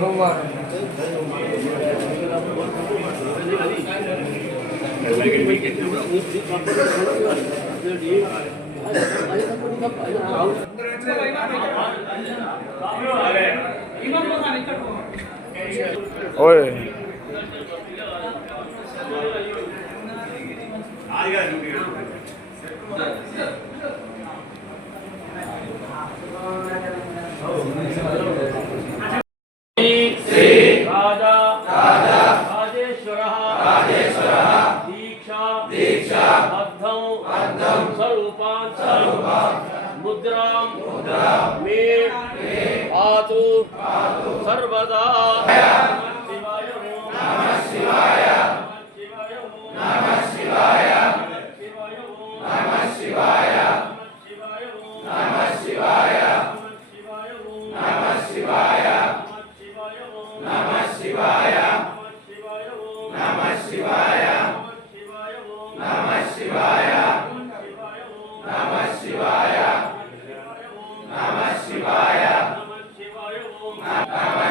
ఓం నమ శివాయ ఓయ్ స్వరూపాన్ ముద్రాం మే పాతు సర్వదా. శివాయ. శివాయ. శివాయ. శివాయ.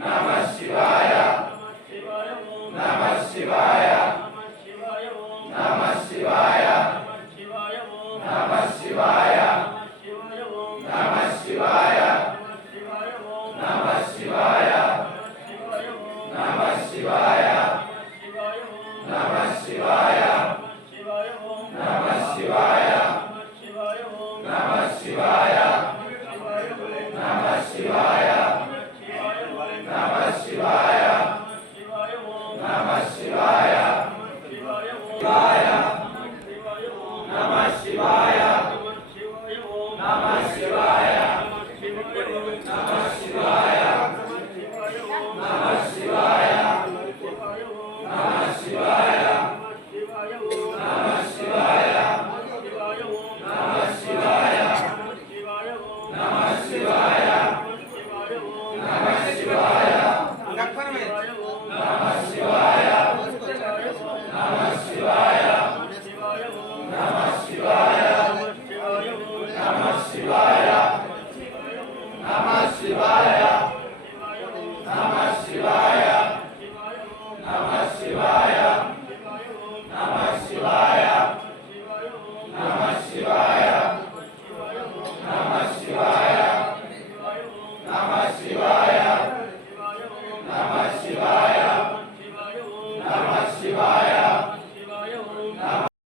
నమ శివాయ. నమ శివాయ. by